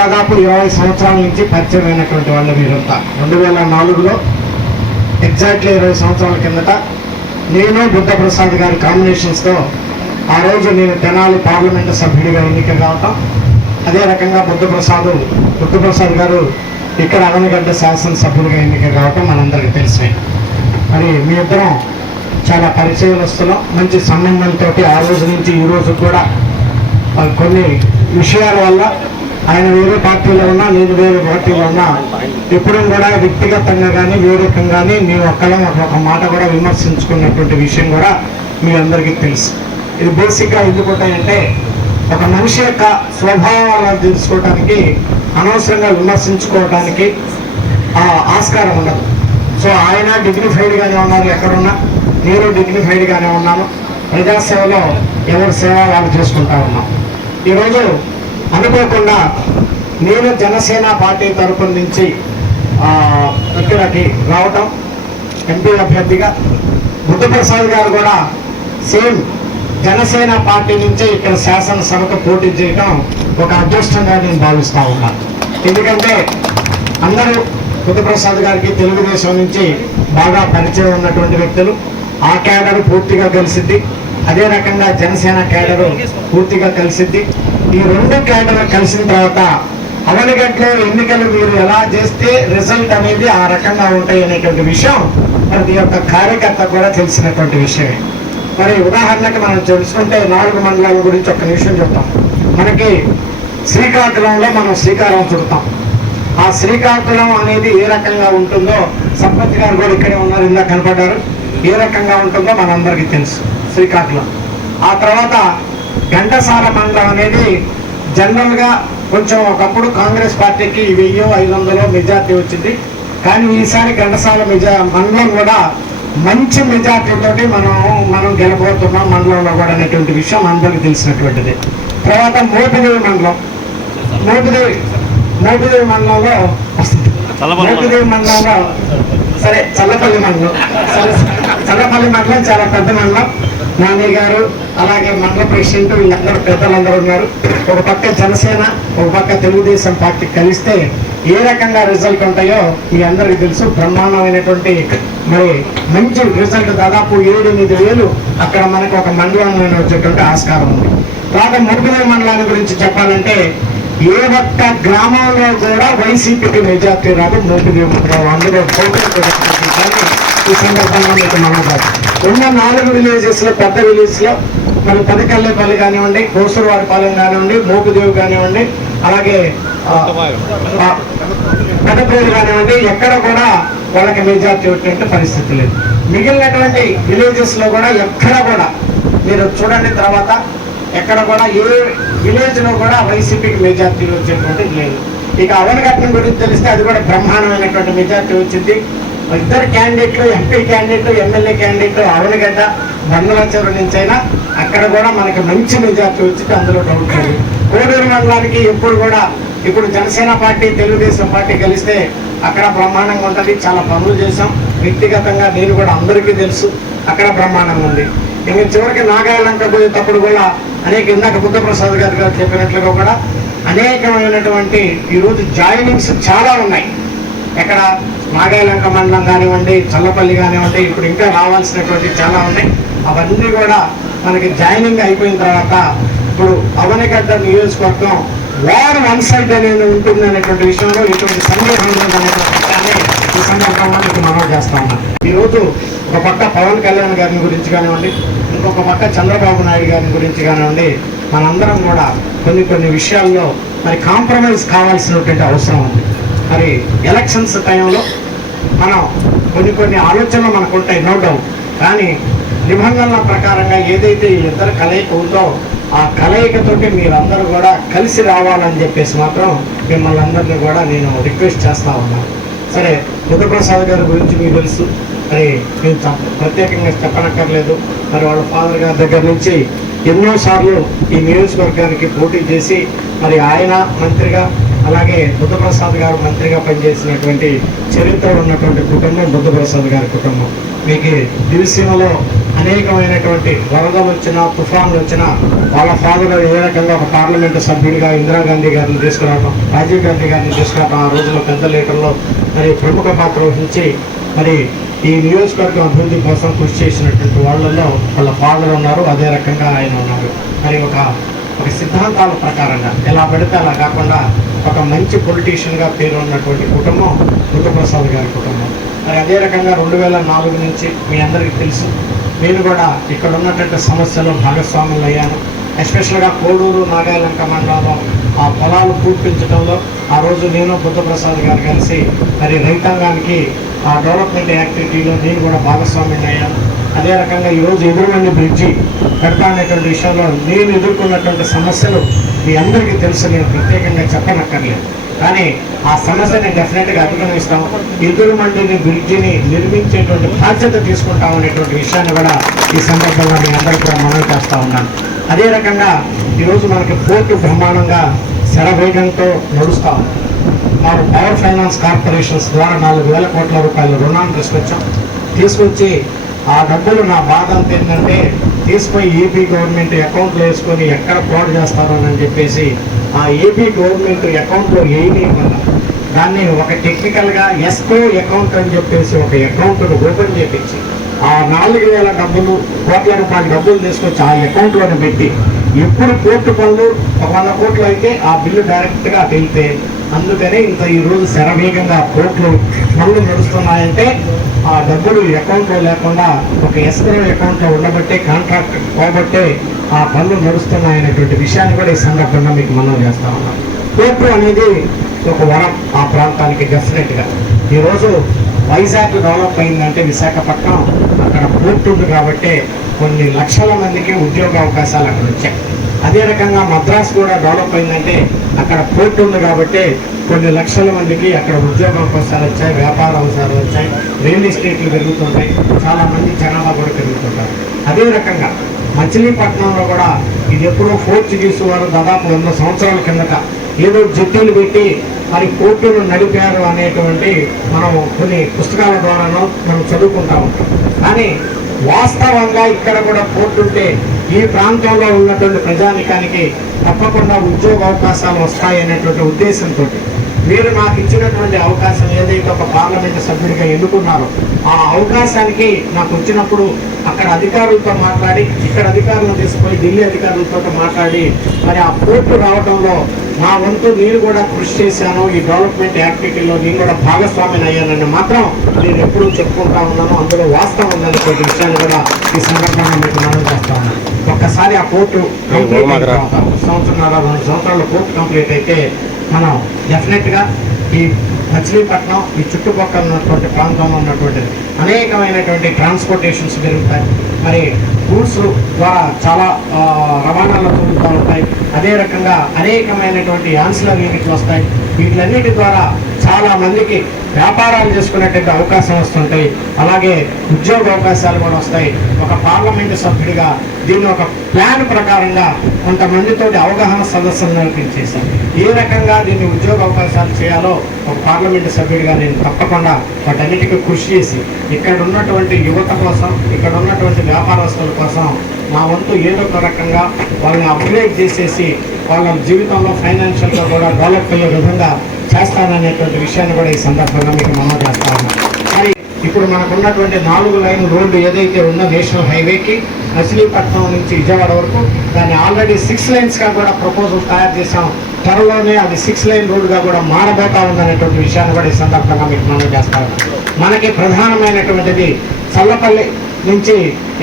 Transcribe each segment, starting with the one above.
దాదాపు 20 సంవత్సరాల నుంచి పరిచయం అయినటువంటి వాళ్ళు మీరంతా. 2004లో ఎగ్జాక్ట్లీ 20 సంవత్సరాల కిందట నేను బుద్ధప్రసాద్ గారి కాంబినేషన్స్తో ఆ రోజు నేను తెనాలి పార్లమెంటు సభ్యుడిగా ఎన్నిక కావటం, అదే రకంగా బుద్ధప్రసాద్ గారు ఇక్కడ అవనిగడ్డ శాసనసభ్యుడిగా ఎన్నిక కావటం మనందరికీ తెలిసే. మరి మీ ఇద్దరం చాలా పరిచయస్తులం, మంచి సంబంధంతో ఆ రోజు నుంచి ఈ రోజు కూడా కొన్ని విషయాల వల్ల ఆయన వేరే పార్టీలో ఉన్నా నేను వేరే పార్టీలో ఉన్నా ఎప్పుడూ కూడా వ్యక్తిగతంగా కానీ వేరేకంగా కానీ మేము ఒక మాట కూడా విమర్శించుకున్నటువంటి విషయం కూడా మీ అందరికీ తెలుసు. ఇది బేసిక్గా ఎందుకుంటాయంటే ఒక మనిషి యొక్క స్వభావాలను తెలుసుకోవడానికి అనవసరంగా విమర్శించుకోవడానికి ఆస్కారం ఉండదు. సో ఆయన డిగ్నిఫైడ్గానే ఉన్నారు ఎక్కడున్నా, నేను డిగ్నిఫైడ్గానే ఉన్నాను. ప్రజాసేవలో ఎవరి సేవ వాళ్ళు చేసుకుంటా ఉన్నాం. ఈరోజు అనుకోకుండా నేను జనసేన పార్టీ తరఫున నుంచి ఇక్కడికి రావటం, ఎంపీ అభ్యర్థిగా బుద్ధప్రసాద్ గారు కూడా సేమ్ జనసేన పార్టీ నుంచే ఇక్కడ శాసనసభకు పోటీ చేయడం ఒక అదృష్టంగా నేను భావిస్తూ ఉన్నాను. ఎందుకంటే అందరూ బుద్ధప్రసాద్ గారికి తెలుగుదేశం నుంచి బాగా పరిచయం ఉన్నటువంటి వ్యక్తులు. ఆ క్యాడర్ పూర్తిగా కలిసిద్ది, అదే రకంగా జనసేన క్యాడరు పూర్తిగా కలిసిద్ది. ఈ రెండు క్యాడర్ కలిసిన తర్వాత అవనిగడ్డలో ఎన్నికలు మీరు ఎలా చేస్తే రిజల్ట్ అనేది ఆ రకంగా ఉంటాయి అనేటువంటి విషయం ప్రతి ఒక్క కార్యకర్త కూడా తెలిసినటువంటి విషయమే. మరి ఉదాహరణకి మనం తెలుసుకుంటే 4 మండలాల గురించి ఒక నిమిషం చెప్తాం. మనకి శ్రీకాకుళంలో మనం శ్రీకారం చుడతాం. ఆ శ్రీకాకుళం అనేది ఏ రకంగా ఉంటుందో సంపత్ గారు కూడా ఇక్కడే ఉన్నారు, ఇందాక కనపడ్డారు. ఏ రకంగా ఉంటుందో మనందరికీ తెలుసు శ్రీకాకుళం. ఆ తర్వాత ఘంటసాల మండలం అనేది జనరల్గా కొంచెం ఒకప్పుడు కాంగ్రెస్ పార్టీకి 1500 మెజార్టీ వచ్చింది. కానీ ఈసారి ఘంటసాల మండలం కూడా మంచి మెజార్టీతోటి మనం గెలబోతున్నాం మండలంలో కూడా అనేటువంటి విషయం అందరికీ తెలిసినటువంటిది. తర్వాత మోపిదేవి మండలంలో సరే చల్లపల్లి మండలం చాలా పెద్ద మండలం. నాని గారు అలాగే మండల ప్రెసిడెంట్ వీళ్ళందరూ పెద్దలందరూ ఉన్నారు. ఒక పక్క జనసేన, ఒక పక్క తెలుగుదేశం పార్టీ కలిస్తే ఏ రకంగా రిజల్ట్ ఉంటాయో మీ అందరికీ తెలుసు. బ్రహ్మాండమైనటువంటి మరి మంచి రిజల్ట్, దాదాపు 7-8 అక్కడ మనకు ఒక మండలంలో వచ్చేటువంటి ఆస్కారం ఉంది. తర్వాత మురుగునూరు మండలాన్ని గురించి చెప్పాలంటే ఏ ఒక్క గ్రామంలో కూడా వైసీపీకి మెజార్టీ రాదు. మోపిదేవి మండలం అందులో ఈ సందర్భంగా మీకు మనం ఉన్న 4 విలేజెస్లో పెద్ద విలేజ్లో మరి పదకల్లేపల్లి కానివ్వండి, కోసూరువారిపాలెం కానివ్వండి, మోపిదేవి కానివ్వండి, అలాగే పెద్దపల్లి కానివ్వండి, ఎక్కడ కూడా వాళ్ళకి మెజార్టీ వచ్చే పరిస్థితి లేదు. మిగిలినటువంటి విలేజెస్లో కూడా ఎక్కడ కూడా మీరు చూడండి, తర్వాత ఎక్కడ కూడా ఏ విలేజ్లో కూడా వైసీపీకి మెజార్టీ వచ్చేటువంటిది లేదు. ఇక అవనిగడ్డ గురించి తెలిస్తే అది కూడా బ్రహ్మాండమైనటువంటి మెజార్టీ వచ్చింది. 2 క్యాండిడేట్లు, MP candidate, MLA candidate Avanigadda Bandalacheru నుంచి అయినా అక్కడ కూడా మనకి మంచి మెజార్టీ వచ్చింది, అందులో డౌట్ లేదు. కోడూరు మండలానికి ఇప్పుడు జనసేన పార్టీ తెలుగుదేశం పార్టీ కలిస్తే అక్కడ బ్రహ్మాండంగా ఉంటుంది. చాలా పనులు చేశాం వ్యక్తిగతంగా, నేను కూడా అందరికీ తెలుసు అక్కడ బ్రహ్మాండంగా ఉంది. ఇంక చివరికి నాగాలంక పోయేటప్పుడు కూడా ఇందాక బుద్ధప్రసాద్ గారు చెప్పినట్లుగా కూడా అనేకమైనటువంటి ఈరోజు జాయినింగ్స్ చాలా ఉన్నాయి. ఎక్కడ నాగాలంక మండలం కానివ్వండి, చల్లపల్లి కానివ్వండి, ఇప్పుడు ఇంకా రావాల్సినటువంటి చాలా ఉన్నాయి. అవన్నీ కూడా మనకి జాయినింగ్ అయిపోయిన తర్వాత ఇప్పుడు అవనిగడ్డ నియోజకవర్గం వారు వన్ సైడ్ అనేది ఉంటుంది అనేటువంటి విషయంలో ఎటువంటి సందేహం లేదనేటువంటి విషయాన్ని ఈ సందర్భంగా మీకు మనవి చేస్తా ఉన్నాం. ఈరోజు ఒక పక్క పవన్ కళ్యాణ్ గారిని గురించి కానివ్వండి, ఇంకొక పక్క చంద్రబాబు నాయుడు గారి గురించి కానివ్వండి, మనందరం కూడా కొన్ని విషయాల్లో మరి కాంప్రమైజ్ కావాల్సినటువంటి అవసరం ఉంది. మరి ఎలక్షన్స్ టైంలో మనం కొన్ని ఆలోచనలు మనకు ఉంటాయి, నో డౌట్. కానీ నిబంధనల ప్రకారంగా ఏదైతే ఇద్దరు కలయిక ఉందో ఆ కలయికతోటి మీరందరూ కూడా కలిసి రావాలని చెప్పేసి మాత్రం మిమ్మల్ని అందరినీ కూడా నేను రిక్వెస్ట్ చేస్తూ ఉన్నాను. సరే, బుద్ధప్రసాద్ గారి గురించి మీకు తెలుసు, మరి నేను ప్రత్యేకంగా చెప్పనక్కర్లేదు. మరి వాళ్ళ ఫాదర్ గారి దగ్గర నుంచి ఎన్నోసార్లు ఈ నియోజకవర్గానికి పోటీ చేసి మరి ఆయన మంత్రిగా, అలాగే బుద్ధప్రసాద్ గారు మంత్రిగా పనిచేసినటువంటి చరిత్ర ఉన్నటువంటి కుటుంబం బుద్ధప్రసాద్ గారి కుటుంబం. మీకు దివిసీమలో అనేకమైనటువంటి వరదలు వచ్చినా తుఫాన్లు వచ్చినా వాళ్ళ ఫాదర్ ఏ రకంగా ఒక పార్లమెంటు సభ్యుడిగా ఇందిరాగాంధీ గారిని తీసుకురావడం, రాజీవ్ గాంధీ గారిని తీసుకురావడం, ఆ రోజుల్లో పెద్ద లీడర్లో మరి ప్రముఖ పాత్ర వహించి మరి ఈ నియోజకవర్గం అభివృద్ధి కోసం కృషి చేసినటువంటి వాళ్ళల్లో వాళ్ళ ఫాదర్ ఉన్నారు, అదే రకంగా ఆయన ఉన్నారు. మరి ఒక సిద్ధాంతాల ప్రకారంగా ఎలా పడితే అలా కాకుండా ఒక మంచి పొలిటీషియన్గా పేరు ఉన్నటువంటి కుటుంబం బుద్ధప్రసాద్ గారి కుటుంబం. మరి అదే రకంగా 2004 నుంచి మీ అందరికీ తెలుసు, నేను కూడా ఇక్కడ ఉన్నటువంటి సమస్యలో భాగస్వాములు అయ్యాను. ఎస్పెషల్గా కోడూరు నాగాలంక మండలంలో ఆ పొలాలు పూర్తించడంలో ఆ రోజు నేను బుద్ధప్రసాద్ గారు కలిసి మరి రైతాంగానికి ఆ డెవలప్మెంట్ యాక్టివిటీలో నేను కూడా భాగస్వామ్యం అయ్యాను. అదే రకంగా ఈరోజు ఎదురుమండి బ్రిడ్జి కడతా అనేటువంటి విషయంలో నేను ఎదుర్కొన్నటువంటి సమస్యలు మీ అందరికీ తెలుసు, నేను ప్రత్యేకంగా చెప్పనక్కర్లేదు. కానీ ఆ సమస్యని డెఫినెట్గా అధిగమిస్తాం, ఎదురుమండిని బ్రిడ్జిని నిర్మించేటువంటి బాధ్యత తీసుకుంటాం అనేటువంటి విషయాన్ని కూడా ఈ సందర్భంగా మీ అందరికీ కూడా మనవి చేస్తూ ఉన్నాను. అదే రకంగా ఈరోజు మనకి పోర్టు బ్రహ్మాండంగా శరవేగంతో నడుస్తూ ఉంది. మనం పవర్ ఫైనాన్స్ కార్పొరేషన్స్ ద్వారా 4,000 కోట్ల రూపాయల రుణాన్ని తీసుకొచ్చి ఆ డబ్బులు నా బాధ అంత ఏంటంటే తీసుకొని ఏపీ గవర్నమెంట్ అకౌంట్లో వేసుకొని ఎక్కడ ఫ్రాడ్ చేస్తారో అని చెప్పేసి ఆ ఏపీ గవర్నమెంట్ అకౌంట్లో వేయలేకుండా దాన్ని ఒక టెక్నికల్గా ఎస్కో అకౌంట్ అని చెప్పేసి ఒక అకౌంట్ను ఓపెన్ చేపించి ఆ 4,000 కోట్ల రూపాయల డబ్బులు తీసుకొచ్చి ఆ అకౌంట్లోనే పెట్టి ఎప్పుడు కోర్టు పనులు 100 కోట్లు అయితే ఆ బిల్లు డైరెక్ట్గా వెళ్తే అందుకనే ఇంత ఈరోజు శరవేగంగా కోర్టులు పనులు నడుస్తున్నాయంటే ఆ డబ్బులు అకౌంట్లో లేకుండా ఒక ఎస్క్రో అకౌంట్లో ఉండబట్టే కాంట్రాక్ట్ పోబట్టే ఆ పనులు నడుస్తున్నాయనేటువంటి విషయాన్ని కూడా ఈ సందర్భంగా మీకు మనం చేస్తా ఉన్నాం. కోర్టు అనేది ఒక వరం ఆ ప్రాంతానికి డెఫినెట్గా. ఈరోజు వైజాగ్ డెవలప్ అయిందంటే విశాఖపట్నం అక్కడ పోర్టు ఉంది కాబట్టి కొన్ని లక్షల మందికి ఉద్యోగ అవకాశాలు అక్కడ వచ్చాయి. అదే రకంగా మద్రాసు కూడా డెవలప్ అయిందంటే అక్కడ పోర్టు ఉంది కాబట్టి కొన్ని లక్షల మందికి అక్కడ ఉద్యోగ అవకాశాలు వచ్చాయి, వ్యాపార అవసరాలు వచ్చాయి, రియల్ ఎస్టేట్లు పెరుగుతుంటాయి, చాలామంది జనాభా కూడా పెరుగుతుంటారు. అదే రకంగా మచిలీపట్నంలో కూడా ఇది ఎప్పుడో పోర్చుగీస్ వారు దాదాపు 100 సంవత్సరాల కిందట ఏదో జట్టీలు పెట్టి మరి కోర్టును నడిపారు అనేటువంటి మనం కొన్ని పుస్తకాల ద్వారానో మనం చదువుకుంటా ఉంటాం. కానీ వాస్తవంగా ఇక్కడ కూడా పోర్టు ఉంటే ఈ ప్రాంతంలో ఉన్నటువంటి ప్రజానికానికి తప్పకుండా ఉద్యోగ అవకాశాలు వస్తాయి అనేటువంటి ఉద్దేశంతో మీరు నాకు ఇచ్చినటువంటి అవకాశం ఏదైతే ఒక పార్లమెంటు సభ్యుడిగా ఎన్నుకున్నారో ఆ అవకాశానికి నాకు వచ్చినప్పుడు అక్కడ అధికారులతో మాట్లాడి ఇక్కడ అధికారులను తీసుకొని ఢిల్లీ అధికారులతో మాట్లాడి మరి ఆ పోర్టు రావడంలో నా వంతు నేను కూడా కృషి చేశాను, ఈ డెవలప్మెంట్ యాక్టివిటీలో నేను కూడా భాగస్వామిని అయ్యానని మాత్రం నేను ఎప్పుడూ చెప్పుకుంటా ఉన్నాను. అందులో వాస్తవం ఉందనేటువంటి విషయాన్ని కూడా ఈ సందర్భంగా మీకు మనం చేస్తా ఉన్నాను. ఒక్కసారి ఆ పోర్టు కంప్లీట్ అయిన 1 సంవత్సరాల 2 సంవత్సరాల పోర్టు కంప్లీట్ అయితే మనం డెఫినెట్గా ఈ మచిలీపట్నం ఈ చుట్టుపక్కల ఉన్నటువంటి ప్రాంతంలో ఉన్నటువంటి అనేకమైనటువంటి ట్రాన్స్పోర్టేషన్స్ పెరుగుతాయి. మరి గూడ్స్ ద్వారా చాలా రవాణాలు జరుగుతూ ఉంటాయి. అదే రకంగా అనేకమైనటువంటి యాన్సిలరీ యూనిట్లు వస్తాయి. వీటిలన్నిటి ద్వారా చాలా మందికి వ్యాపారాలు చేసుకునేటువంటి అవకాశం వస్తుంటాయి. అలాగే ఉద్యోగ అవకాశాలు కూడా వస్తాయి. ఒక పార్లమెంటు సభ్యుడిగా దీన్ని ఒక ప్లాన్ ప్రకారంగా కొంతమందితో అవగాహన సదస్సులు నడిపించేశాను. ఏ రకంగా దీన్ని ఉద్యోగ అవకాశాలు చేయాలో ఒక పార్లమెంటు సభ్యుడిగా నేను తప్పకుండా వాటన్నిటికీ కృషి చేసి ఇక్కడ ఉన్నటువంటి యువత కోసం, ఇక్కడ ఉన్నటువంటి వ్యాపారస్తుల కోసం నా వంతు ఏదో ఒక రకంగా వాళ్ళని అప్గ్రేడ్ చేసేసి వాళ్ళ జీవితంలో ఫైనాన్షియల్గా కూడా డెవలప్ అయ్యే విధంగా చేస్తాననేటువంటి విషయాన్ని కూడా ఈ సందర్భంగా మీకు మనం చేస్తా ఉన్నాం. మరి ఇప్పుడు మనకు ఉన్నటువంటి 4 లైన్ రోడ్డు ఏదైతే ఉందో నేషనల్ హైవేకి మచిలీపట్నం నుంచి విజయవాడ వరకు దాన్ని ఆల్రెడీ 6 లైన్స్గా కూడా ప్రపోజల్ తయారు చేసాం. త్వరలోనే అది 6 లైన్ రోడ్డుగా కూడా మారబోతా ఉందనేటువంటి విషయాన్ని కూడా ఈ సందర్భంగా మీకు మనం చేస్తా ఉన్నాం. మనకి ప్రధానమైనటువంటిది చల్లపల్లి నుంచి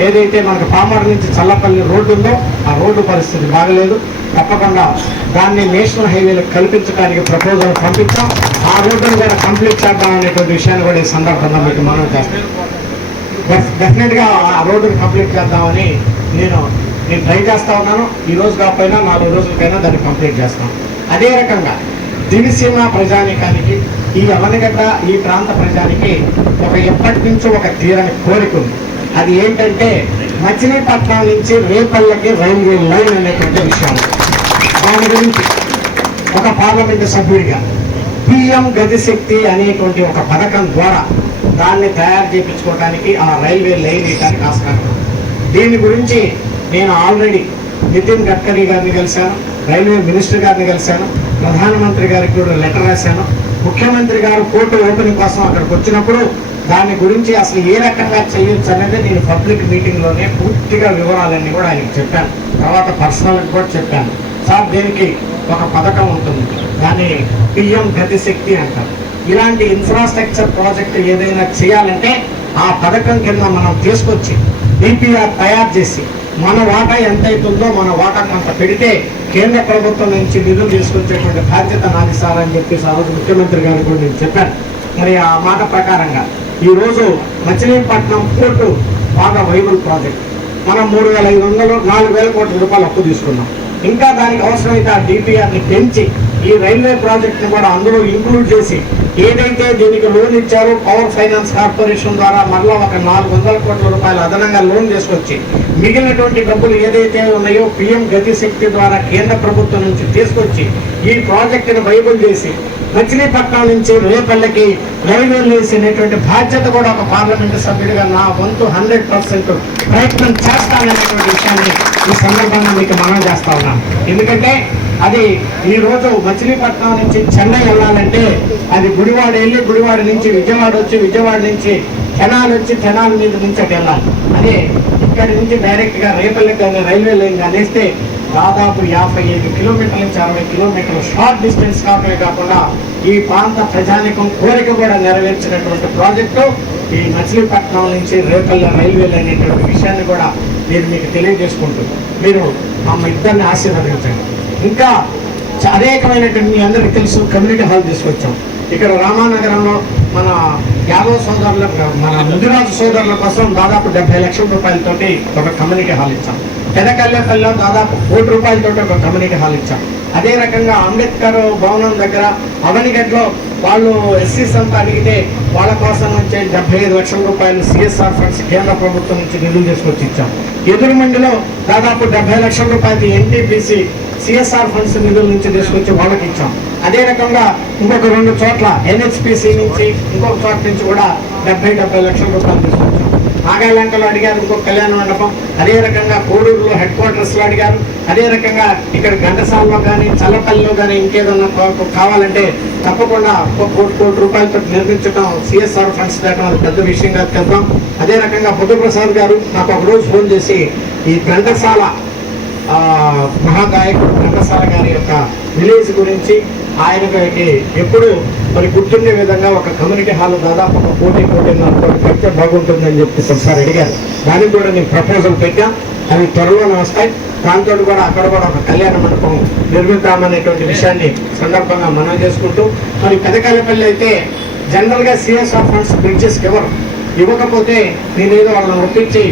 ఏదైతే మనకు పామర్ నుంచి చల్లపల్లి రోడ్డు ఉందో ఆ రోడ్డు పరిస్థితి బాగలేదు. తప్పకుండా దాన్ని నేషనల్ హైవేలకు కల్పించడానికి ప్రపోజల్ పంపించాం. ఆ రోడ్డును కూడా కంప్లీట్ చేద్దాం అనేటువంటి విషయాన్ని కూడా ఈ సందర్భంగా మీకు మనం చేస్తాం. డెఫినెట్గా ఆ రోడ్డును కంప్లీట్ చేద్దామని నేను ట్రై చేస్తూ ఉన్నాను. ఈ రోజు కాకపోయినా 4 రోజులకైనా దాన్ని కంప్లీట్ చేస్తాం. అదే రకంగా దివిసీమ ప్రజానికానికి ఈ అవనగడ్డ ఈ ప్రాంత ప్రజానికి ఎప్పటి నుంచో ఒక తీరని కోరిక ఉంది. అది ఏంటంటే మచిలీపట్నం నుంచి రేపల్లకి రైల్వే లైన్ అనేటువంటి విషయం. దాని గురించి ఒక పార్లమెంటు సభ్యుడిగా పిఎం గతిశక్తి అనేటువంటి ఒక పథకం ద్వారా దాన్ని తయారు చేయించుకోవడానికి ఆ రైల్వే లైన్ వేయడానికి ఆస్కారం. దీని గురించి నేను ఆల్రెడీ నితిన్ గడ్కరీ గారిని కలిశాను, రైల్వే మినిస్టర్ గారిని కలిశాను, ప్రధానమంత్రి గారికి కూడా లెటర్ రాశాను. ముఖ్యమంత్రి గారు కోర్టు ఓపెనింగ్ కోసం అక్కడికి వచ్చినప్పుడు దాని గురించి అసలు ఏ రకంగా చేయొచ్చు అనేది నేను పబ్లిక్ మీటింగ్లోనే పూర్తిగా వివరాలన్నీ కూడా ఆయనకి చెప్పాను. తర్వాత పర్సనల్గా కూడా చెప్పాను. సార్, దీనికి ఒక పథకం ఉంటుంది, దాన్ని పిఎం గతిశక్తి అంటారు. ఇలాంటి ఇన్ఫ్రాస్ట్రక్చర్ ప్రాజెక్ట్ ఏదైనా చేయాలంటే ఆ పథకం కింద మనం తీసుకొచ్చి డిపిఆర్ తయారు చేసి మన వాటా ఎంత అవుతుందో మన వాటా కొంత పెడితే కేంద్ర ప్రభుత్వం నుంచి నిధులు తీసుకొచ్చేటువంటి బాధ్యత నాది సార్ అని చెప్పేసి ఆ రోజు ముఖ్యమంత్రి గారు కూడా నేను చెప్పాను. మరి ఆ మాట ప్రకారంగా ఈరోజు మచిలీపట్నం పోర్టు బాగా వైబుల్ ప్రాజెక్ట్. మనం 3,500 4,000 కోట్ల రూపాయలు అప్పు తీసుకున్నాం. ఇంకా దానికి అవసరమైతే ఆ డిపిఆర్ని పెంచి ఈ రైల్వే ప్రాజెక్ట్ని కూడా అందులో ఇంక్లూడ్ చేసి ఏదైతే దీనికి లోన్ ఇచ్చారో పవర్ ఫైనాన్స్ కార్పొరేషన్ ద్వారా మళ్ళీ ఒక 400 కోట్ల రూపాయలు అదనంగా లోన్ తీసుకొచ్చి మిగిలినటువంటి డబ్బులు ఏదైతే ఉన్నాయో పిఎం గతిశక్తి ద్వారా కేంద్ర ప్రభుత్వం నుంచి తీసుకొచ్చి ఈ ప్రాజెక్టును వైబుల్ చేసి మచిలీపట్నం నుంచి రేపల్లెకి రైల్వేలు వేసినటువంటి బాధ్యత కూడా ఒక పార్లమెంటు సభ్యుడిగా నా వంతు 100% ప్రయత్నం చేస్తాననేటువంటి విషయాన్ని ఈ సందర్భంగా మీకు మనం చేస్తా ఉన్నాను. ఎందుకంటే అది ఈరోజు మచిలీపట్నం నుంచి చెన్నై వెళ్ళాలంటే అది గుడివాడ వెళ్ళి గుడివాడ నుంచి విజయవాడ వచ్చి విజయవాడ నుంచి తెనాలి వచ్చి తెనాలి మీద నుంచి అటు వెళ్ళాలి. అదే ఇక్కడి నుంచి డైరెక్ట్గా రేపల్లెకి కానీ రైల్వే లైన్ అనేస్తే దాదాపు 55 కిలోమీటర్ల నుంచి 60 కిలోమీటర్లు షార్ట్ డిస్టెన్స్ కావడమే కాకుండా ఈ ప్రాంత ప్రజానికం కోరిక కూడా నెరవేర్చినటువంటి ప్రాజెక్టు ఈ మచిలీపట్నం నుంచి రేపల్లె రైల్వే లైన్ అనేటువంటి విషయాన్ని కూడా నేను మీకు తెలియజేసుకుంటూ మీరు మా ఇద్దరిని ఆశీర్వదించండి. ఇంకా అనేకమైనటువంటి మీ అందరికీ తెలుసు కమ్యూనిటీ హాల్ తీసుకొచ్చాం. ఇక్కడ రామానగరంలో మన యాదవ్ సోదరుల మన ముదిరాజు సోదరుల కోసం దాదాపు 70 లక్షల రూపాయలతోటి ఒక కమ్యూనిటీ హాల్ ఇచ్చాం. పెదకల్లేపల్లిలో దాదాపు 1 కోటి రూపాయలతోటి ఒక కమ్యూనిటీ హాల్ ఇచ్చాం. అదే రకంగా అంబేద్కర్ భవనం దగ్గర అవనిగడ్లో వాళ్ళు ఎస్సీస్ అంతా అడిగితే వాళ్ళ కోసం వచ్చే 75 లక్షల రూపాయలు సిఎస్ఆర్ ఫండ్స్ కేంద్ర ప్రభుత్వం నుంచి నిధులు తీసుకొచ్చి ఇచ్చాం. ఎదురుమండిలో దాదాపు 70 లక్షల రూపాయలు ఎన్టీపీసీ సిఎస్ఆర్ ఫండ్స్ నిధుల నుంచి తీసుకొచ్చి వాళ్ళకి ఇచ్చాం. అదే రకంగా ఇంకొక 2 చోట్ల ఎన్హెచ్పిసి నుంచి ఇంకొక చోట నుంచి కూడా 70 లక్షల రూపాయలు తీసుకొచ్చాం. నాగాలంకలో అడిగారు ఇంకొక కళ్యాణ మండపం. అదే రకంగా కోడూరులో హెడ్ క్వార్టర్స్లో అడిగారు. అదే రకంగా ఇక్కడ ఘంటసాలలో కానీ చల్లపల్లిలో కానీ ఇంకేదన్నా కావాలంటే తప్పకుండా 1 కోటి రూపాయలతో నిర్మించడం సిఎస్ఆర్ ఫండ్స్ దాకా అది పెద్ద విషయంగా తెద్దాం. అదే రకంగా బుద్ధప్రసాద్ గారు నాకు ఒక రోజు ఫోన్ చేసి ఈ ఘంటసాల మహాగాయకుడు ఘంటసాల గారి యొక్క విలేజ్ గురించి ఆయనకి ఎప్పుడు మరి గుర్తుండే విధంగా ఒక కమ్యూనిటీ హాల్ దాదాపు 1 కోటి పెడితే బాగుంటుందని చెప్పి ఒకసారి అడిగారు. దానికి కూడా నేను ప్రపోజల్ పెట్టాం. అవి త్వరలోనే వస్తాయి. దాంతో కూడా అక్కడ కూడా ఒక కళ్యాణ మండపం నిర్మిద్దామనేటువంటి విషయాన్ని సందర్భంగా మనం చేసుకుంటూ మరి పెదకల్లేపల్లి అయితే జనరల్గా సిఎస్ఆర్ ఫండ్స్ బ్రిడ్జెస్కి ఇవ్వకపోతే నేనేదో వాళ్ళని ఒప్పించి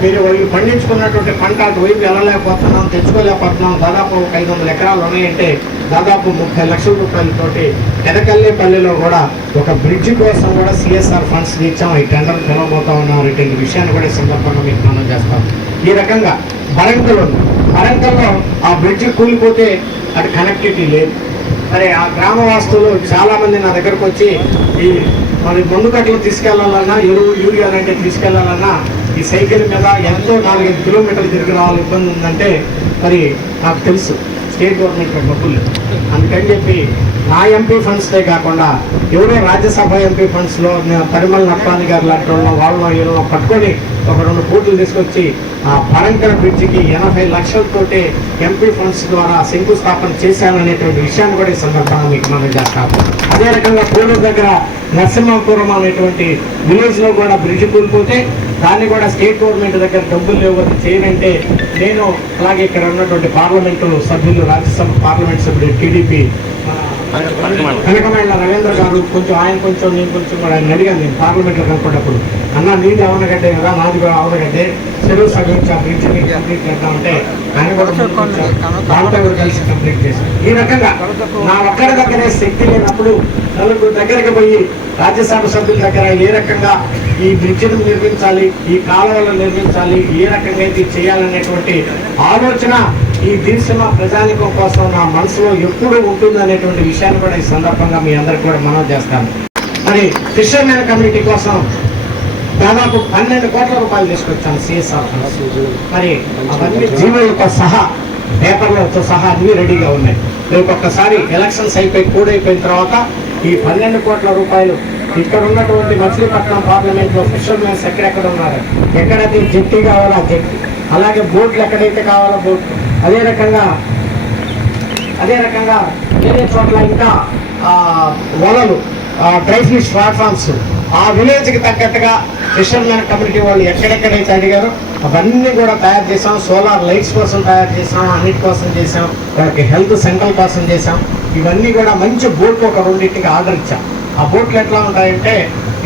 మీరు వాళ్ళు పండించుకున్నటువంటి పంట అటువైపు వెళ్ళలేకపోతున్నాం, తెచ్చుకోలేకపోతున్నాం, దాదాపు 500 ఎకరాలు ఉన్నాయంటే దాదాపు 30 లక్షల రూపాయలతోటి పెదకల్లేపల్లిలో కూడా ఒక బ్రిడ్జ్ కోసం కూడా సిఎస్ఆర్ ఫండ్స్ ఇచ్చాం. ఈ టెండర్ పిలవబోతా ఉన్నాం. ఇటువంటి విషయాన్ని కూడా సందర్భంగా మీకు మనం చేస్తాం. ఈ రకంగా బరంకల్లో ఆ బ్రిడ్జ్ కూలిపోతే అటు కనెక్టివిటీ లేదు. మరి ఆ గ్రామవాస్తులు చాలామంది నా దగ్గరకు వచ్చి ఈ మరి మందు కట్టలు తీసుకెళ్లాలన్నా యూరియా అంటే తీసుకెళ్లాలన్నా ఈ సైకిల్ మీద ఎంతో 4-5 కిలోమీటర్లు తిరిగి రావాలి ఇబ్బంది ఉందంటే మరి నాకు తెలుసు స్టేట్ గవర్నమెంట్ డబ్బులు. అందుకని చెప్పి నా ఎంపీ ఫండ్స్దే కాకుండా ఎవరో రాజ్యసభ ఎంపీ ఫండ్స్లో పరిమళ నప్పాని గారు లాంటి వాళ్ళలో పట్టుకొని ఒక 2 కోట్లు తీసుకొచ్చి ఆ పరంకర బ్రిడ్జికి 80 లక్షలతోటి ఎంపీ ఫండ్స్ ద్వారా శంకుస్థాపన చేశాననేటువంటి విషయాన్ని కూడా ఈ సందర్భంగా మీకు మనం చేస్తాము. అదే రకంగా కోడూరు దగ్గర నరసింహాపురం అనేటువంటి విలేజ్లో కూడా బ్రిడ్జ్ కూలిపోతే దాన్ని కూడా స్టేట్ గవర్నమెంట్ దగ్గర డబ్బులు లేవు అది చేయనంటే నేను అలాగే ఇక్కడ ఉన్నటువంటి పార్లమెంటు సభ్యులు రాజ్యసభ పార్లమెంట్ సభ్యులు టీడీపీ కనకమైన రవీంద్ర గారు నేను కొంచెం కూడా ఆయన అడిగాను. నేను పార్లమెంట్లో కనుక్కున్నప్పుడు అన్న నీది అవనగడ్డే కదా, నాది కూడా అవనగడ్డే, చెరువు సగం బ్రిడ్జిని కంప్లీట్ చేద్దామంటే ఆయన కూడా దాంతో కూడా కలిసి కంప్లీట్ చేశాను. ఈ రకంగా నా ఒక్కడి దగ్గరే శక్తి లేనప్పుడు నలుగురు దగ్గరికి పోయి రాజ్యసభ సభ్యుల దగ్గర ఏ రకంగా ఈ బ్రిడ్జిని నిర్మించాలి, ఈ కాలువలను నిర్మించాలి, ఏ రకంగా ఇది చేయాలనేటువంటి ఆలోచన ఈ దిశమ ప్రజానికం కోసం నా మనసులో ఎప్పుడూ ఉంటుందనేటువంటి విషయాన్ని కూడా ఈ సందర్భంగా మీ అందరికి కూడా మనం చేస్తాను. మరి ఫిషర్మెన్ కమ్యూనిటీ కోసం దాదాపు 12 కోట్ల రూపాయలు తీసుకొచ్చాను సిఎస్ఆర్. మరి అవన్నీ జీవోలతో సహా పేపర్లతో సహా అన్నీ రెడీగా ఉన్నాయి. రేపు ఒక్కసారి ఎలక్షన్స్ కూడైపోయిన తర్వాత ఈ 12 కోట్ల రూపాయలు ఇక్కడ ఉన్నటువంటి మచిలీపట్నం పార్లమెంట్లో ఫిషర్మెన్స్ ఎక్కడెక్కడ ఉన్నారు, ఎక్కడైతే జెట్టి కావాలో ఆ జెట్టి, అలాగే బోట్లు ఎక్కడైతే కావాలో బోట్లు, అదే రకంగా వేరే చోట్ల ఇంకా వలలు, డ్రై ఫిష్ ప్లాట్ఫామ్స్ ఆ విలేజ్కి తగ్గట్టుగా ఫిషర్మెన్ కమ్యూనిటీ వాళ్ళు ఎక్కడెక్కడైతే అడిగారో అవన్నీ కూడా తయారు చేసాం. సోలార్ లైట్స్ కోసం తయారు చేసాం, అన్నిటి కోసం చేసాం, వాళ్ళకి హెల్త్ సెంటర్ కోసం చేసాం. ఇవన్నీ కూడా మంచి బోట్లు ఒక 2కి ఆర్డర్ ఇచ్చాం. ఆ బోట్లు ఎట్లా ఉంటాయంటే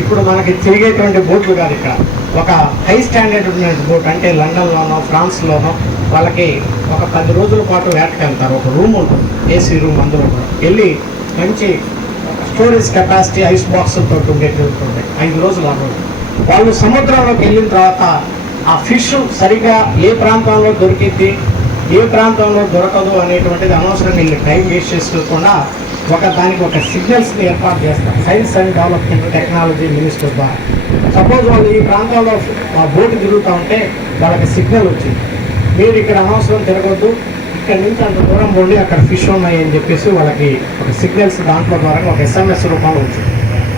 ఇప్పుడు మనకి తిరిగేటువంటి బోట్లు కాదు, ఇక్కడ ఒక హై స్టాండర్డ్ ఉన్న బోట్, అంటే లండన్లోనో ఫ్రాన్స్లోనో వాళ్ళకి ఒక 10 రోజుల పాటు వేటకి వెళ్తారు. ఒక రూమ్ ఉంటుంది, ఏసీ రూమ్, అందులో వెళ్ళి మంచి స్టోరేజ్ కెపాసిటీ ఐస్ బాక్సులతో ఉండేటువంటి 5 రోజులు అన్నారు. వాళ్ళు సముద్రంలోకి వెళ్ళిన తర్వాత ఆ ఫిష్ సరిగా ఏ ప్రాంతంలో దొరికిద్ది, ఏ ప్రాంతంలో దొరకదు అనేటువంటిది అనవసరంగా వీళ్ళు టైం వేస్ట్ చేసుకోకుండా దానికి ఒక సిగ్నల్స్ని ఏర్పాటు చేస్తారు science and development technology minister ద్వారా. సపోజ్ వాళ్ళు ఈ ప్రాంతంలో ఆ బోటు తిరుగుతూ ఉంటే వాళ్ళకి సిగ్నల్ వచ్చింది, మీరు ఇక్కడ అనవసరం తిరగొద్దు, ఇక్కడ నుంచి అంత దూరం పోండి, అక్కడ ఫిష్ ఉన్నాయి అని చెప్పేసి వాళ్ళకి ఒక సిగ్నల్స్ దాంట్లో ద్వారా ఒక SMS రూపంలో వచ్చింది.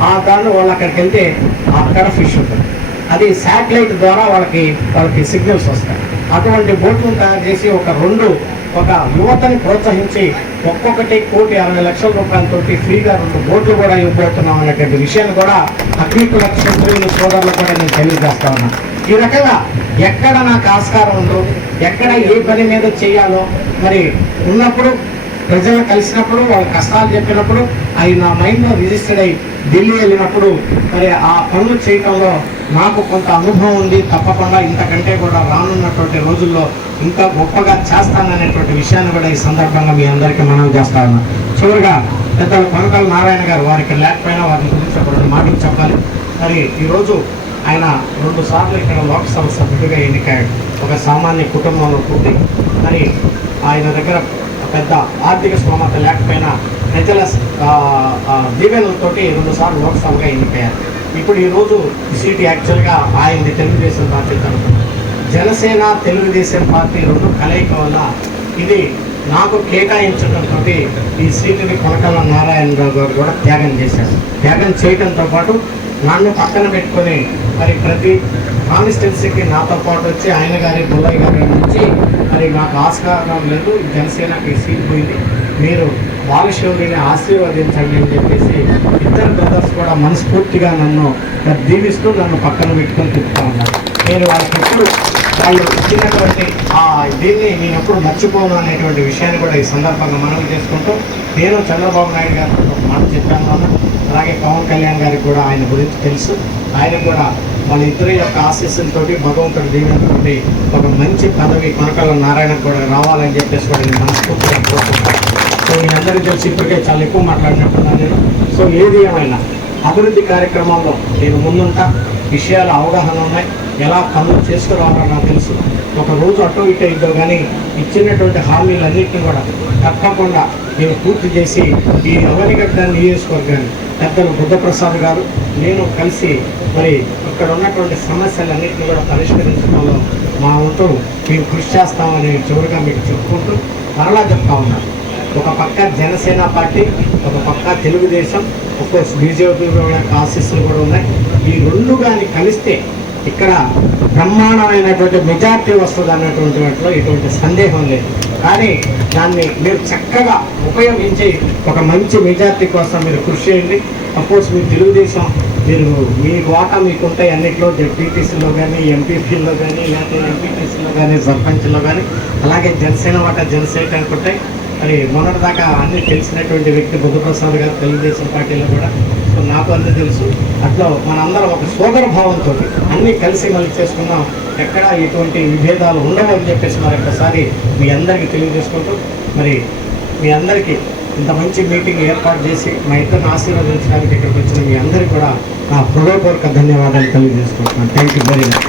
ఆ దాంట్లో వాళ్ళు అక్కడికి వెళ్తే అక్కడ ఫిష్ ఉంటుంది. అది శాటిలైట్ ద్వారా వాళ్ళకి సిగ్నల్స్ వస్తాయి. అటువంటి బోట్లను తయారు చేసి ఒక యువతని ప్రోత్సహించి ఒక్కొక్కటి 1,60,00,000 రూపాయలతోటి ఫ్రీగా 2 బోట్లు కూడా ఇవ్వబోతున్నాం అనేటువంటి విషయాన్ని కూడా అగ్రికుల క్షత్రియుల సోదరులు కూడా నేను తెలియజేస్తా ఉన్నాను. ఈ రకంగా ఎక్కడ నాకు ఆస్కారం ఉందో, ఎక్కడ ఏ పని మీద చేయాలో మరి ఉన్నప్పుడు ప్రజలు కలిసినప్పుడు వాళ్ళ కష్టాలు చెప్పినప్పుడు అవి నా మైండ్లో రిజిస్టర్డ్ అయ్యి ఢిల్లీ వెళ్ళినప్పుడు మరి ఆ పనులు చేయటంలో నాకు కొంత అనుభవం ఉంది. తప్పకుండా ఇంతకంటే కూడా రానున్నటువంటి రోజుల్లో ఇంకా గొప్పగా చేస్తాననేటువంటి విషయాన్ని కూడా ఈ సందర్భంగా మీ అందరికీ మనం చేస్తా ఉన్నాం. చివరిగా పెద్దలు కొనకల నారాయణ గారు, వారికి లేకపోయినా వారి గురించి ఒక 2 మాటలు చెప్పాలి. మరి ఈరోజు ఆయన 2 సార్లు ఇక్కడ లోక్సభ సభ్యుడిగా ఎన్నికయ్యాడు. ఒక సామాన్య కుటుంబంలో పుట్టి మరి ఆయన దగ్గర పెద్ద ఆర్థిక స్తోమత లేకపోయినా ప్రజల దీవెనలతోటి 2 సార్లు లోక్సభగా ఎన్నికయ్యారు. ఇప్పుడు ఈరోజు ఈ సీటు యాక్చువల్గా ఆయనది తెలుగుదేశం పార్టీ తరఫున. జనసేన తెలుగుదేశం పార్టీ 2 కలయిక వల్ల ఇది నాకు కేటాయించడంతో ఈ సీటుని కొనకల నారాయణరావు గారు కూడా త్యాగం చేశారు. త్యాగం చేయడంతో పాటు నన్ను పక్కన పెట్టుకొని మరి ప్రతి కాన్స్టిట్యున్సీకి నాతో పాటు వచ్చి ఆయన గారి బుల్లయ్య గారి నుంచి మరి నాకు ఆస్కారం లేదు, జనసేనకి సీట్ పోయింది, మీరు బాలశివుడిని ఆశీర్వదించండి అని చెప్పేసి ఇద్దరు బ్రదర్స్ కూడా మనస్ఫూర్తిగా నన్ను దీవిస్తూ నన్ను పక్కన పెట్టుకొని తిప్పుతూ ఉన్నారు. నేను వాళ్ళకి ఎప్పుడు వాళ్ళు ఇచ్చినటువంటి దీన్ని నేను ఎప్పుడు మర్చిపోను అనేటువంటి విషయాన్ని కూడా ఈ సందర్భంగా మనవి చేసుకుంటూ నేను చంద్రబాబు నాయుడు గారితో ఒక మాట చెప్పాను. అలాగే పవన్ కళ్యాణ్ గారికి కూడా ఆయన గురించి తెలుసు. ఆయన కూడా వాళ్ళ ఇద్దరి యొక్క ఆశీస్సులతో భగవంతుడి దీవెనతోటి ఒక మంచి పదవి కొనకల నారాయణ కూడా రావాలని చెప్పేసి కూడా నేను మనస్ఫూర్తిగా కోరుకుంటాను. సో మీ అందరికీ తెలిసి ఇప్పటికే చాలా ఎక్కువ మాట్లాడినట్టున్నాను నేను. సో ఏది ఏమైనా అభివృద్ధి కార్యక్రమంలో నేను ముందుంటా, విషయాల అవగాహన ఉన్నాయి, ఎలా పనులు చేసుకురావాలో నాకు తెలుసు. ఒక రోజు అటో ఇటో ఇద్దో కానీ ఇచ్చినటువంటి హామీలన్నింటినీ కూడా తప్పకుండా నేను పూర్తి చేసి ఈ అవనిగడ్డ నియోజకవర్గాన్ని పెద్దలు బుద్ధప్రసాద్ గారు నేను కలిసి మరి ఇక్కడ ఉన్నటువంటి సమస్యలన్నింటినీ కూడా పరిష్కరించడంలో మా వంతు మేము కృషి చేస్తామని చివరిగా మీకు చెప్పుకుంటూ మరలా చెప్తా ఉన్నాను. ఒక పక్క జనసేన పార్టీ, ఒక పక్క తెలుగుదేశం, ఒక్కోస్ బీజేపీ ఆశీస్సులు కూడా ఉన్నాయి. ఈ 2 కానీ కలిస్తే ఇక్కడ బ్రహ్మాండమైనటువంటి మెజార్టీ వస్తుంది అన్నటువంటి వాటిలో ఎటువంటి సందేహం లేదు. కానీ దాన్ని మీరు చక్కగా ఉపయోగించి ఒక మంచి మెజార్టీ కోసం మీరు కృషి చేయండి. అఫ్కోర్స్ మీరు తెలుగుదేశం మీ వాటా మీకుంటాయి అన్నింటిలో, జెడ్పీటీసీలో కానీ, ఎంపీపీలో కానీ, లేకపోతే ఎంపీటీసీలో కానీ, సర్పంచ్లో కానీ, అలాగే జనసేన వాటా జనసేన అనుకుంటాయి. మరి మొన్నటిదాకా అన్నీ తెలిసినటువంటి వ్యక్తి బుద్ధప్రసాద్ గారు తెలుగుదేశం పార్టీలో కూడా. సో నాకు అన్నీ తెలుసు. అట్లా మనందరం ఒక సోదర భావంతో అన్నీ కలిసి మళ్ళీ చేసుకున్నాం, ఎక్కడా ఎటువంటి విభేదాలు ఉండవని చెప్పేసి మరొకసారి మీ అందరికీ తెలియజేసుకుంటూ మరి మీ అందరికీ ఇంత మంచి మీటింగ్ ఏర్పాటు చేసి మా ఇద్దరిని ఆశీర్వదించడానికి ఇక్కడికి వచ్చిన మీ అందరికీ కూడా నా హృదయపూర్వక ధన్యవాదాలు తెలియజేసుకుంటున్నాను. Thank you very much.